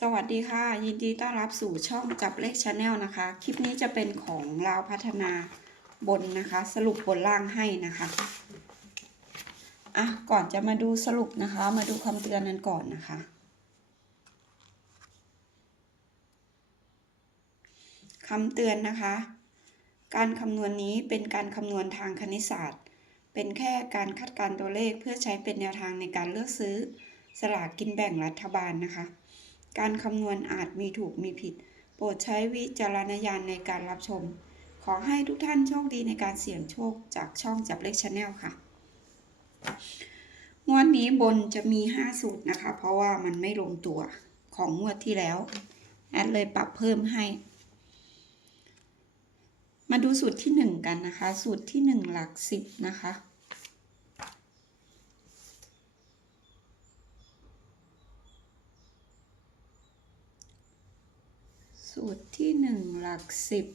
สวัสดีค่ะ ยินดีต้อนรับสู่ช่องจับเลขชาแนลนะคะ คลิปนี้จะเป็นของลาวพัฒนาบนนะคะ สรุปบนล่างให้นะคะอะก่อนจะมาดูสรุปนะคะ มาดูคำเตือนกันก่อนนะคะ คำเตือนนะคะ การคำนวณนี้เป็นการคำนวณทางคณิตศาสตร์ เป็นแค่การคาดการตัวเลขเพื่อใช้เป็นแนวทางในการเลือกซื้อ สลากกินแบ่งรัฐบาลนะคะ การคำนวณอาจมีถูกมีผิด โปรดใช้วิจารณญาณในการรับชม ขอให้ทุกท่านโชคดีในการเสี่ยงโชคจากช่องจับเลขชาแนลค่ะงวดนี้บนจะมี 5 สูตรนะคะ เพราะว่ามันไม่ลงตัวของงวดที่แล้ว แอดเลยปรับเพิ่มให้ มาดูสูตรที่ 1 กันนะคะ สูตรที่ 1 หลัก 10 นะคะ สูตรที่หนึ่งหลักสิบ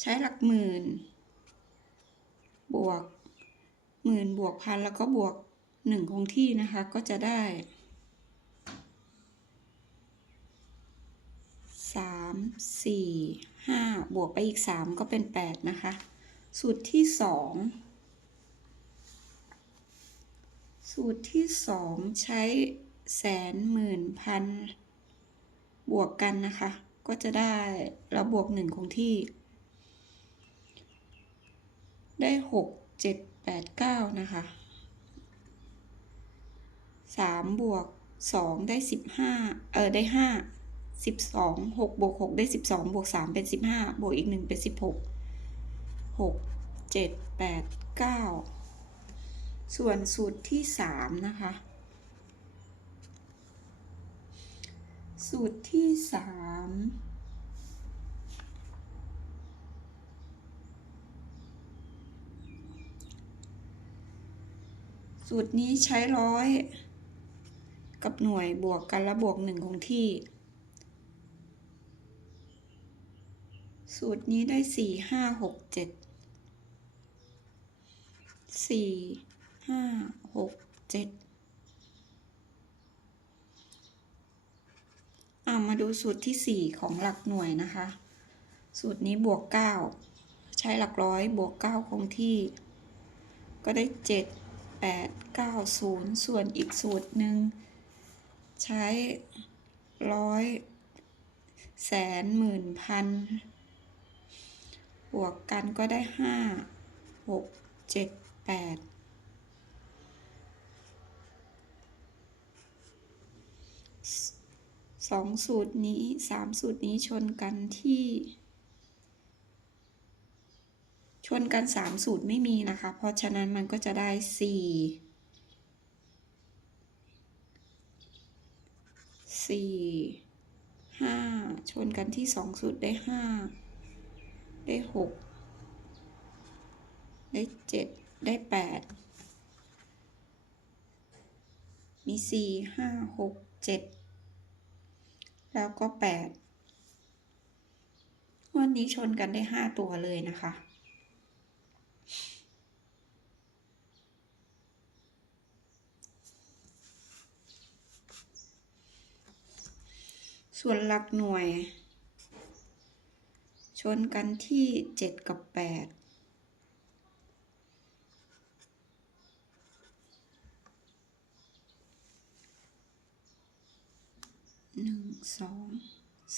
ใช้หลักหมื่น บวกหมื่นบวกพันแล้วก็บวกหนึ่งคงที่นะคะก็จะได้สามสี่ห้าบวกไปอีกสามก็เป็นแปดนะคะ สูตรที่สองสูตรที่สองใช้แสนหมื่นพัน บวกกันนะคะ ก็จะได้แล้วบวกหนึ่งคงที่ ได้หกเจ็ดแปดเก้านะคะสามบวกสองได้สิบห้าเออ ได้ห้าสิบสองหกบวกหกได้สิบสองบวกสามเป็นสิบห้าบวกอีกหนึ่งเป็นสิบหกหกเจ็ดแปดเก้าส่วนสูตรที่สามนะคะ สูตรที่สามสูตรนี้ใช้ร้อยกับหน่วยบวกกันแล้วบวกหนึ่งคงที่ สูตรนี้ได้สี่ห้าหกเจ็ดสี่ห้าหกเจ็ด อามาดูสูตรที่ 4 ของหลักหน่วยนะคะ สูตรนี้บวก 9 ใช้หลักร้อยบวก 9 คงที่ ก็ได้ 7 8 9 0 ส่วนอีกสูตรหนึ่งใช้ร้อยแสนหมื่นพัน บวกกันก็ได้ 5 6 7 8 สองสูตรนี้สามสูตรนี้ชนกันที่ ชนกันสามสูตรไม่มีนะคะ เพราะฉะนั้นมันก็จะได้สี่สี่ห้าชนกันที่สองสูตรได้ห้าได้หกได้เจ็ดได้แปดมีสี่ห้าหกเจ็ด แล้วก็แปดวันนี้ชนกันได้ห้าตัวเลยนะคะ ส่วนหลักหน่วย ชนกันที่เจ็ดกับแปด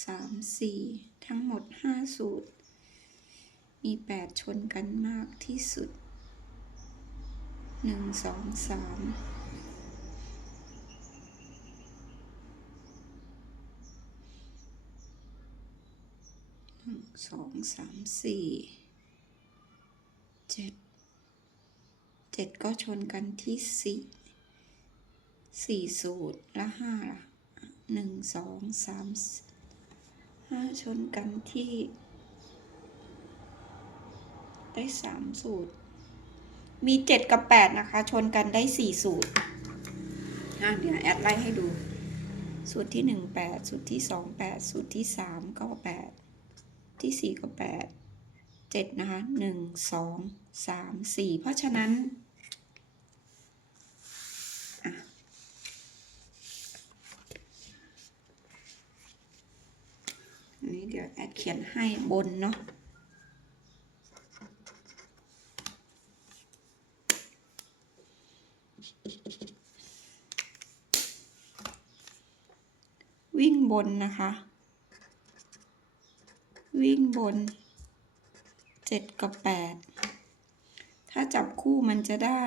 3 4 ทั้งหมด 5 สูตร มี 8 ชนกันมากที่สุด 1 2 3สองสามสี่เจ็ดเจ็ดก็ชนกันที่สี่สี่สูตร ละห้าละหนึ่งสองสามส ห้าชนกันที่ ได้สามสูตร มีเจ็ดกับแปดนะคะ ชนกันได้สี่สูตรอะเดี๋ยวแอดไล่ให้ดู สูตรที่หนึ่งแปดสูตรที่สองแปดสูตรที่สามก็แปดที่สี่ก็แปดเจ็ดนะคะหนึ่งสองสามสี่เพราะฉะนั้นันนี้เดี๋ยวแอดเขียนให้บนเนาะวิ่งบนนะคะ วิ่งบนเจ็ดกับแปดถ้าจับคู่มันจะได้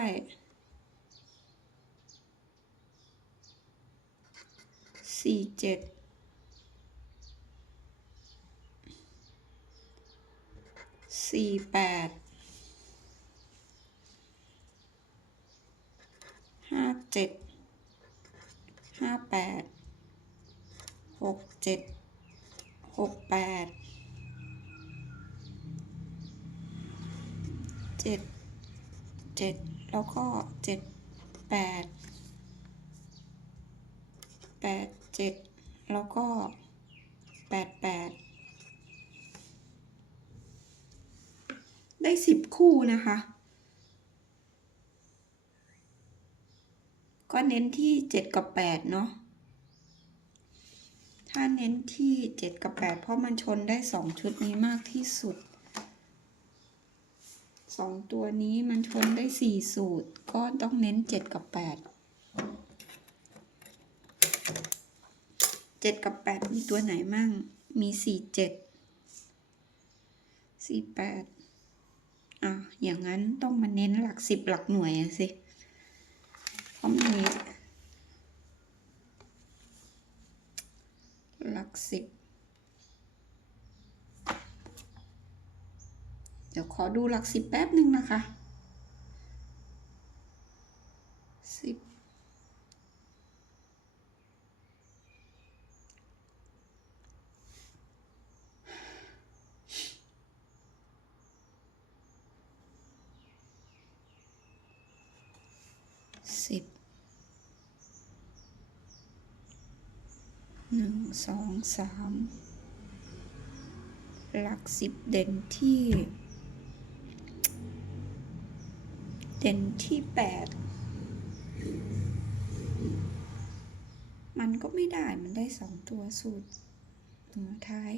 สี่เจ็ด สี่แปดห้าเจ็ดห้าแปดหกเจ็ดหกแปดเจ็ดเจ็ดแล้วก็เจ็ดแปดแปดเจ็ดแล้วก็แปดแปด ได้สิบคู่นะคะ ก็เน้นที่เจ็ดกับแปดเนาะถ้าเน้นที่เจ็ดกับแปดเพราะมันชนได้สองชุดนี้มากที่สุดสองตัวนี้มันชนได้สี่สูตร ก็ต้องเน้นเจ็ดกับแปดเจ็ดกับแปดมีตัวไหนมั่ง มีสี่เจ็ดสี่แปด อะอย่างนั้นต้องมาเน้นหลักสิบหลักหน่วยสิเพราะมีหลักสิบเดี๋ยวขอดูหลักสิบแป๊บหนึ่งนะคะสิบ สิบหนึ่งสองสามหลักสิบเด่นที่ เด่นที่แปดมันก็ไม่ได้มันได้สองตัวสูตรหัวท้าย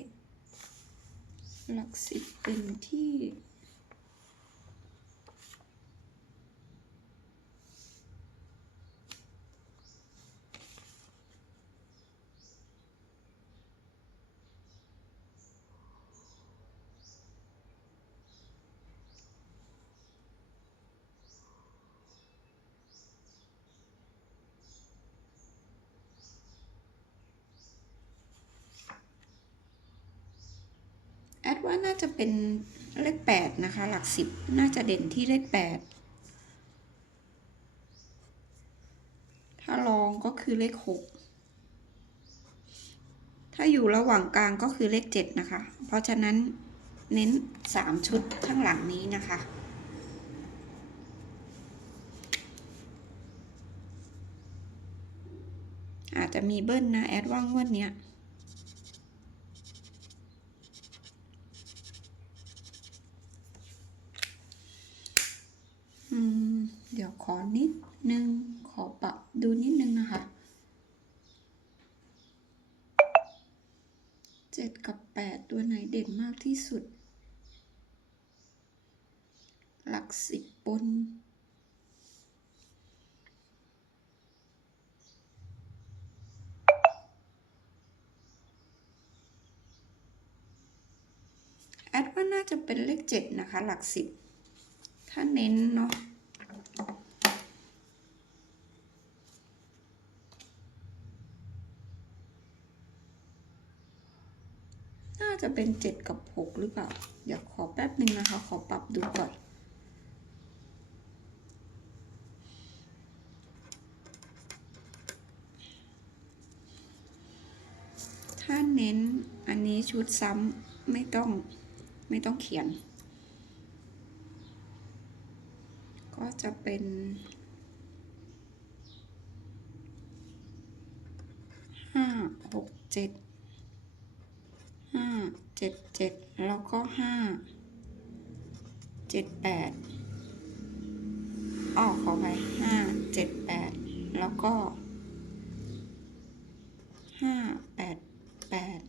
หลักสิบเป็นที่ ว่าน่าจะเป็นเลขแปดนะคะ หลักสิบน่าจะเด่นที่เลขแปดถ้าลองก็คือเลขหกถ้าอยู่ระหว่างกลางก็คือเลขเจ็ดนะคะ เพราะฉะนั้นเน้นสามชุดข้างหลังนี้นะคะอาจจะมีเบิ้ลนะ แอดว่างวดเนี้ย อืม เดี๋ยวขอนิดนึง ขอปรับดูนิดนึงนะคะเจ็ดกับแปดตัวไหนเด่นมากที่สุด หลักสิบบนแอดว่าน่าจะเป็นเลขเจ็ดนะคะ หลักสิบ ถ้าเน้นเนาะ น่าจะ เป็นเจ็ดกับหกหรือเปล่า เดี๋ยวขอแป๊บหนึ่งนะคะ ขอปรับดูก่อนถ้าเน้นอันนี้ชุดซ้ำไม่ต้องไม่ต้องเขียน ก็จะเป็นห้าหกเจ็ด เจ็ดเจ็ดแล้วก็ห้าเจ็ดแปดอกอขอไปห้าเจ็ดแปดแล้วก็ห้าแปดแปด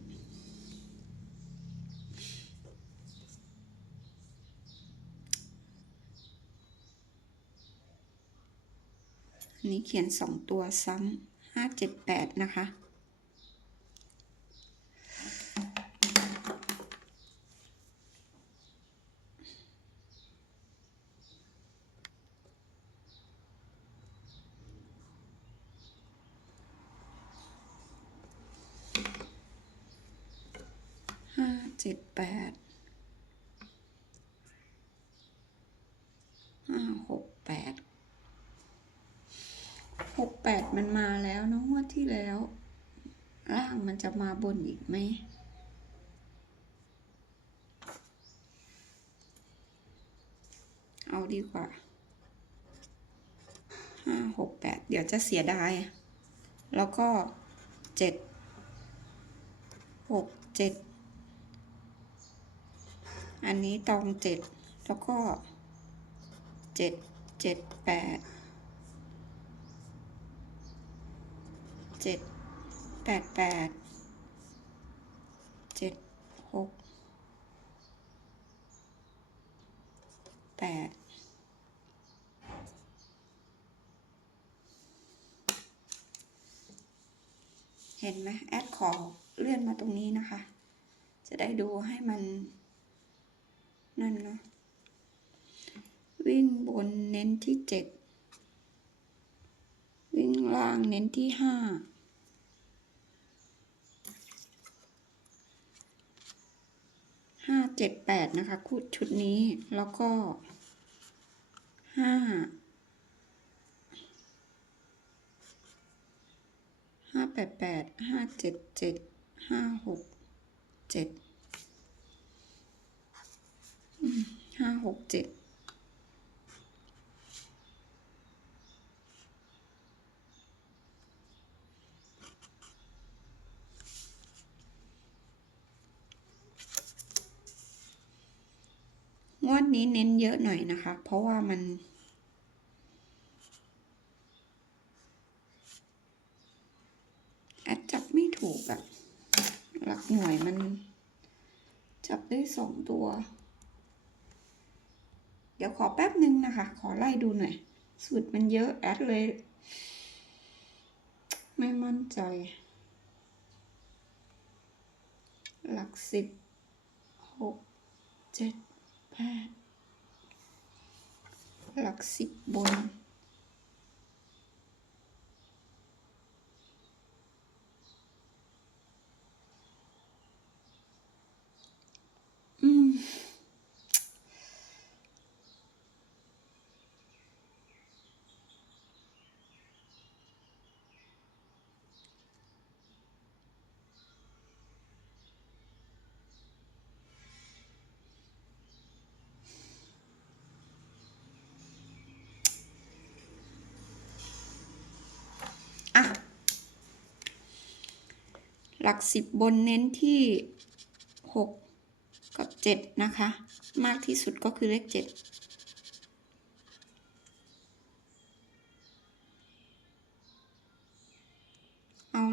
นี้เขียนสองตัวซ้ำห้าเจ็ดแปดนะคะ ปดห้าหกแปดหกแปดมันมาแล้วเนะงวดที่แล้วล่างมันจะมาบนอีกไหมเอาดีกว่าห้าหกแปดเดี๋ยวจะเสียดาย แล้วก็เจ็ดหกเจ็ด อันนี้ตองเจ็ดแล้วก็เจ็ดเจ็ดแปดเจ็ดแปดแปดเจ็ดหกแปดเห็นไหมแอดขอเลื่อนมาตรงนี้นะคะ จะได้ดูให้มัน นั่นเนาะวิ่งบนเน้นที่เจ็ดวิ่งล่างเน้นที่ห้าห้าเจ็ดแปดนะคะคูดชุดนี้แล้วก็ห้าห้าแปดแปดห้าเจ็ดเจ็ดห้าหกเจ็ด ห้าหกเจ็ดงวดนี้เน้นเยอะหน่อยนะคะ เพราะว่ามัน แอดจับไม่ถูกอะหลักหน่วยมัน จับได้สองตัว ดี๋ยวขอแป๊บหนึ่งนะคะ ขอไล่ดูหน่อย สูตรมันเยอะแอดเลย ไม่มั่นใจ หลักสิบหกเจ็ดแปดหลักสิบบนอืม อะ หลักสิบบนเน้นที่หกกับเจ็ดนะคะ มากที่สุดก็คือเลขเจ็ดเอา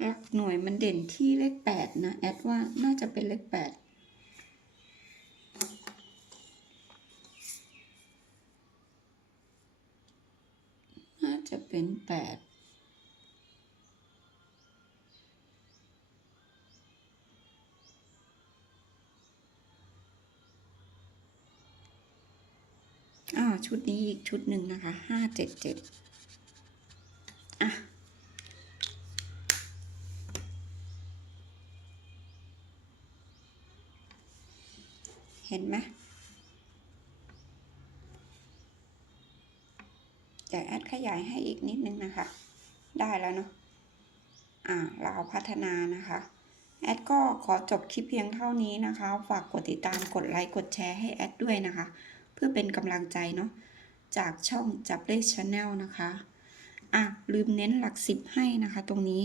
หลักหน่วยมันเด่นที่เลขแปดนะ แอดว่าน่าจะเป็นเลขแปดน่าจะเป็นแปด อ่าชุดนี้อีกชุดหนึ่งนะคะห้าเจ็ดเจ็ดอะเห็นไหมเดี๋ยวแอดขยายให้อีกนิดนึงนะคะ ได้แล้วเนาะอ่าเราพัฒนานะคะ แอดก็ขอจบคลิปเพียงเท่านี้นะคะ ฝากกดติดตามกดไลค์กดแชร์ให้แอดด้วยนะคะ เพื่อเป็นกำลังใจเนาะจากช่องจับเลขชาแนลนะคะอะลืมเน้นหลักสิบให้นะคะตรงนี้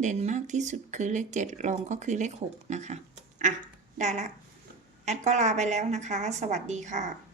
เด่นมากที่สุดคือเลขเจ็ดรองก็คือเลขหกนะคะอะได้ละแอดก็ลาไปแล้วนะคะ สวัสดีค่ะ